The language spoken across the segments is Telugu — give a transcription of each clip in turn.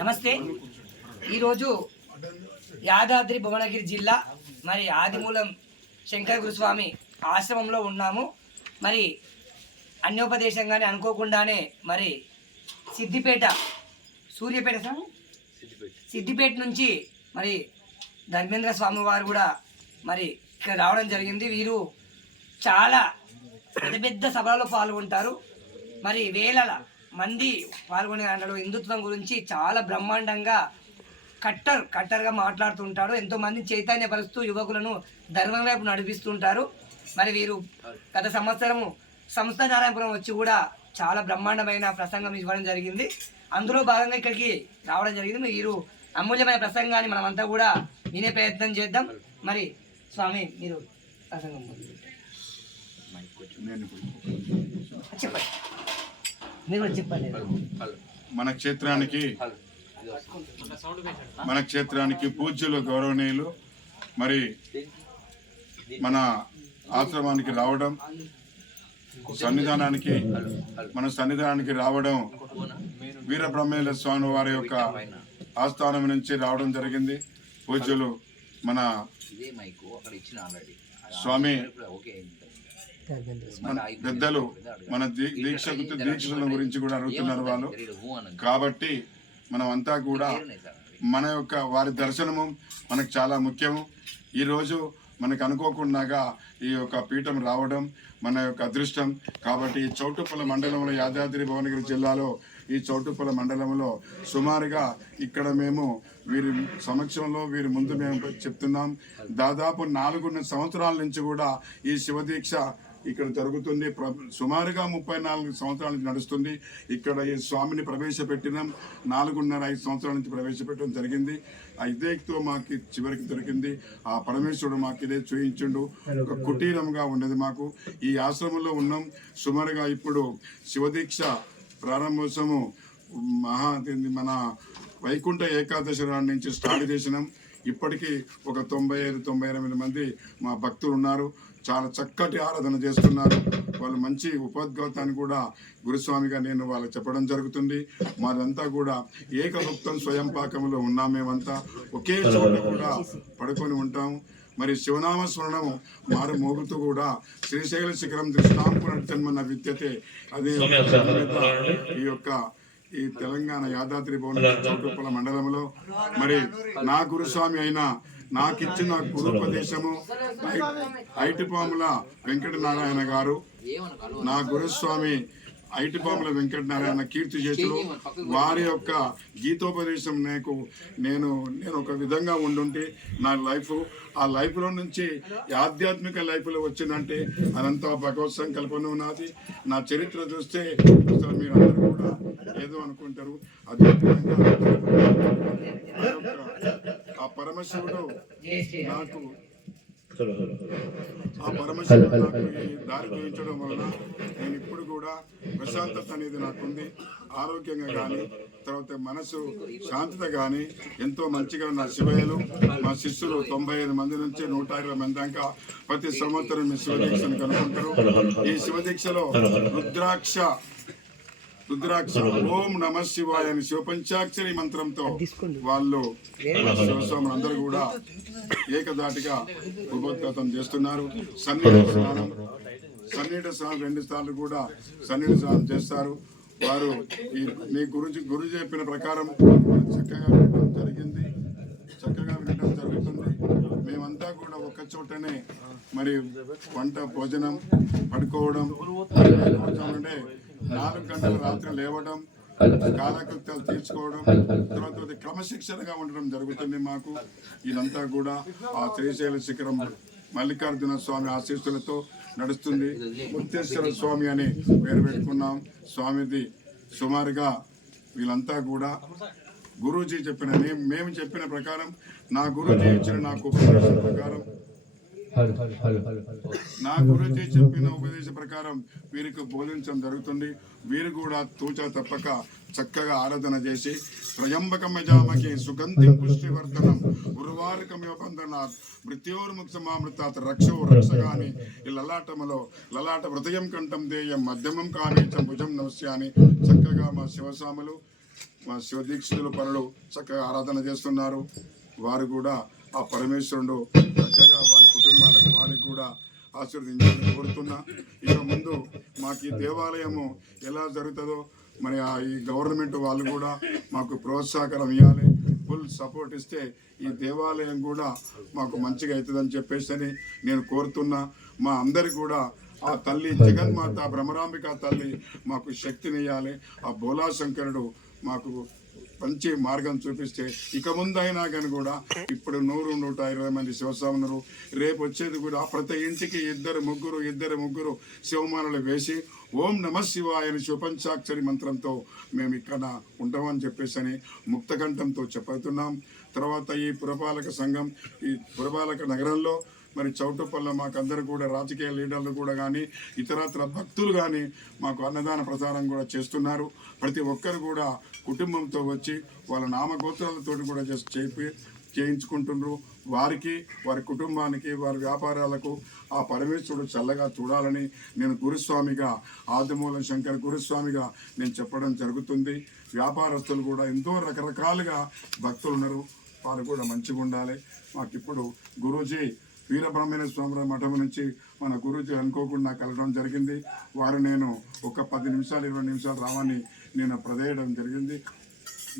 నమస్తే. ఈరోజు యాదాద్రి భువనగిరి జిల్లా మరి ఆదిమూలం శంకర గురుస్వామి ఆశ్రమంలో ఉన్నాము. మరి అన్యోపదేశంగానే అనుకోకుండానే మరి సిద్దిపేట నుంచి మరి ధర్మేంద్ర స్వామి వారు కూడా మరి ఇక్కడ రావడం జరిగింది. వీరు చాలా పెద్ద పెద్ద సభలలో పాల్గొంటారు. మరి వేల మంది పాల్గొనే దాంట్లో హిందుత్వం గురించి చాలా బ్రహ్మాండంగా కట్టర్గా మాట్లాడుతుంటాడు. ఎంతోమంది చైతన్యపరుస్తూ యువకులను ధర్మం వైపు నడిపిస్తుంటారు. మరి వీరు గత సంవత్సరము సంస్థ నారాయణపురం వచ్చి కూడా చాలా బ్రహ్మాండమైన ప్రసంగం ఇవ్వడం జరిగింది. అందులో భాగంగా ఇక్కడికి రావడం జరిగింది. వీరు అమూల్యమైన ప్రసంగాన్ని మనమంతా కూడా వినే ప్రయత్నం చేద్దాం. మరి స్వామి మీరు ప్రసంగం చెప్పండి. మీరు చెప్పండి. మన క్షేత్రానికి పూజ్యులు గౌరవనీయులు మరి మన ఆశ్రమానికి రావడం, మన సన్నిధానానికి రావడం వీరబ్రహ్మేంద్ర స్వామి వారి యొక్క ఆస్థానం నుంచి రావడం జరిగింది. పూజ్యులు మన స్వామి పెద్దలు మన దీక్షల గురించి కూడా అడుగుతున్నారు వాళ్ళు. కాబట్టి మనం అంతా కూడా మన యొక్క వారి దర్శనము మనకు చాలా ముఖ్యము. ఈరోజు మనకు అనుకోకుండా ఈ యొక్క పీఠం రావడం మన యొక్క అదృష్టం. కాబట్టి ఈ చౌటుప్పల మండలంలో, యాదాద్రి భువనగిరి జిల్లాలో ఈ చౌటుప్పల మండలంలో సుమారుగా ఇక్కడ మేము వీరి సమక్షంలో వీరి ముందు మేము చెప్తున్నాం. దాదాపు 4 సంవత్సరాల నుంచి కూడా ఈ శివదీక్ష ఇక్కడ జరుగుతుంది. సుమారుగా 34 సంవత్సరాల నుంచి నడుస్తుంది. ఇక్కడ ఈ స్వామిని ప్రవేశపెట్టినాం. 4.5 సంవత్సరాల నుంచి ప్రవేశపెట్టడం జరిగింది. ఇదేతో మాకు చివరికి దొరికింది. ఆ పరమేశ్వరుడు మాకు ఇదే చూయించుండు. ఒక కుటీరంగా ఉండేది మాకు. ఈ ఆశ్రమంలో ఉన్నాం. సుమారుగా ఇప్పుడు శివదీక్ష ప్రారంభోత్సవము మన వైకుంఠ ఏకాదశి నాటి నుంచి స్టార్ట్ చేసినాం. ఇప్పటికీ ఒక 95-98 మంది మా భక్తులు ఉన్నారు. చాలా చక్కటి ఆరాధన చేస్తున్నారు. వాళ్ళు మంచి ఉపోద్ఘాతాన్ని కూడా గురుస్వామిగా నేను వాళ్ళకి చెప్పడం జరుగుతుంది. మాదంతా కూడా ఏకభక్తం స్వయం పాకంలో ఉన్నాం. మేమంతా ఒకే చోట కూడా పడుకొని ఉంటాము. మరి శివనామ స్మరణం మారు మోగుతూ కూడా శ్రీశైల శిఖరం దృష్టాంపునర్జన్మన విద్యతే అదే ఈ తెలంగాణ యాదాద్రి భువనగిరి చౌటుప్పల మండలంలో మరి నా గురుస్వామి అయిన నాకిచ్చిన గురుపదేశము ఐటిపాముల వెంకటనారాయణ గారు, నా గురుస్వామి ఐటిపాముల వెంకటనారాయణ కీర్తి చేసులు వారి యొక్క గీతోపదేశం నేను ఒక విధంగా ఉండుంటే నా ఆ లైఫ్లో నుంచి ఆధ్యాత్మిక లైఫ్లో వచ్చిందంటే అదంతా భగవత్ సంకల్పన ఉన్నది. నా చరిత్ర చూస్తే అసలు మీరు అందరూ కూడా ఏదో అనుకుంటారు. అదేవిధంగా ఆ పరమశివుడు నాకు దారి చూపించడం వలన నేను ఇప్పుడు కూడా ప్రశాంతత అనేది నాకుంది. ఆరోగ్యంగా కానీ తర్వాత మనసు శాంతత కానీ ఎంతో మంచిగా నా శివయ్యలు మా శిష్యులు 95 మంది నుంచి 120 మంది దాకా ప్రతి సంవత్సరం ఈ శివదీక్షను కనుక్కుంటారు. ఈ శివదీక్షలో రుద్రాక్ష ఓం నమ శివాయ అని శివపంచాక్షరి మంత్రంతో వాళ్ళు శివస్వాములు అందరూ కూడా ఏకదాటిగా ఉపోద్ఘాతం చేస్తున్నారు. సన్నిహిత స్నానం 2 సార్లు కూడా సన్నిహిత స్నానం చేస్తారు. వారు మీ గురు చెప్పిన ప్రకారం చక్కగా వినడం జరుగుతుంది. మేమంతా కూడా ఒక్క చోటనే మరి వంట భోజనం పడుకోవడం అంటే 4 గంటల రాత్రి లేవడం, కాలకృత్యాలు తీర్చుకోవడం, తర్వాత క్రమశిక్షణగా ఉండడం జరుగుతుంది మాకు. ఇదంతా కూడా ఆ శ్రీశైల శిఖరం మల్లికార్జున స్వామి ఆశీస్సులతో నడుస్తుంది. ముక్తేశ్వర స్వామి అని పేరు పెట్టుకున్నాం. స్వామిది సుమారుగా వీళ్ళంతా కూడా గురూజీ మేము చెప్పిన ప్రకారం, నా గురూజీ ఇచ్చిన నాకు ఉపదేశం ప్రకారం, నా గురుజీ చెప్పిన ఉపదేశ ప్రకారం వీరికి బోధించడం జరుగుతుంది. వీరు కూడా తూచా తప్పక చక్కగా ఆరాధన చేసి త్రయంబకమజామకి సుగంధి పుష్టివర్ధనం ఉర్వారికమివ బంధనాత్ మృత్యోర్ముక్తమామృతాత్ రక్షో రక్షగాని ఈ లలాట హృదయం కంఠం దేయం మధ్యమం కామేచం భుజం నవస్యాని చక్కగా మా శివస్వాములు మా శివదీక్షితుల పనులు చక్కగా ఆరాధన చేస్తున్నారు. వారు కూడా ఆ పరమేశ్వరుడు చక్కగా వారి కుటుంబాలకు వారికి కూడా ఆశీర్వదించాలని కోరుతున్నా. ఇక ముందు మాకు ఈ దేవాలయము ఎలా జరుగుతుందో మరి ఈ గవర్నమెంట్ వాళ్ళు కూడా మాకు ప్రోత్సాహకరం ఇవ్వాలి, ఫుల్ సపోర్ట్ ఇస్తే ఈ దేవాలయం కూడా మాకు మంచిగా అవుతుందని చెప్పేసి నేను కోరుతున్నా. మా అందరికి కూడా ఆ తల్లి జగన్మాత భ్రమరాంబిక తల్లి మాకు శక్తిని ఇవ్వాలి. ఆ బోలాశంకరుడు మాకు మంచి మార్గం చూపిస్తే ఇక ముందైనా కానీ కూడా ఇప్పుడు 100-120 మంది శివస్వాములు, రేపు వచ్చేది కూడా ప్రతి ఇంటికి ఇద్దరు ముగ్గురు శివమాలలు వేసి ఓం నమ శివాయ అని శివపంచాక్షరి మంత్రంతో మేము ఇక్కడ ఉంటామని చెప్పేసి అని ముక్తకంఠంతో చెప్పుతున్నాం. తర్వాత ఈ పురపాలక సంఘం, ఈ పురపాలక నగరంలో మరి చౌటుప్పల్లో మాకందరూ కూడా రాజకీయ లీడర్లు కూడా కానీ ఇతరత్ర భక్తులు కానీ మాకు అన్నదాన ప్రచారం కూడా చేస్తున్నారు. ప్రతి ఒక్కరు కూడా కుటుంబంతో వచ్చి వాళ్ళ నామగోత్రాలతో కూడా చేయించుకుంటున్నారు. వారికి, వారి కుటుంబానికి, వారి వ్యాపారాలకు ఆ పరమేశ్వరుడు చల్లగా చూడాలని నేను గురుస్వామిగా, ఆదిమూల శంకర గురుస్వామిగా నేను చెప్పడం జరుగుతుంది. వ్యాపారస్తులు కూడా ఎంతో రకరకాలుగా భక్తులు ఉన్నారు, వారు కూడా మంచిగా ఉండాలి. మాకిప్పుడు గురూజీ వీరబ్రహ్మణ్య స్వామి మఠం నుంచి మన గురూజీ అనుకోకుండా కలవడం జరిగింది. వారు నేను ఒక 10 నిమిషాలు 20 నిమిషాలు రావని నేను ప్రదేయడం జరిగింది.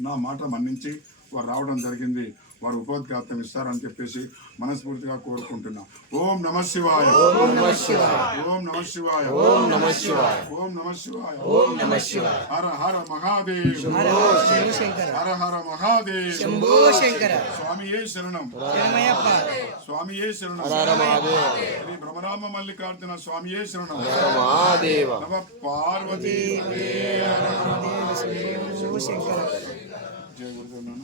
నా మాట మన్నించి వారు రావడం జరిగింది. వారు ఉపోద్ఘాతం ఇస్తారని చెప్పేసి మనస్ఫూర్తిగా కోరుకుంటున్నా. ఓం నమ శివాయ, ఓం నమ శివాయ, ఓం నమ శివాయ, ఓం నమ శివాయ, ఓం నమ శివాయ, ఓం నమ శివాయ. హర హర మహాదేవ్, హర హర మహాదేవ్, శంభో శంకర. స్వామియే శరణం, స్వామియే శరణం, శ్రీ భ్రమరామ మల్లికార్జున స్వామియే శరణం. నమ పార్వతీ జయ గురుదేవ్.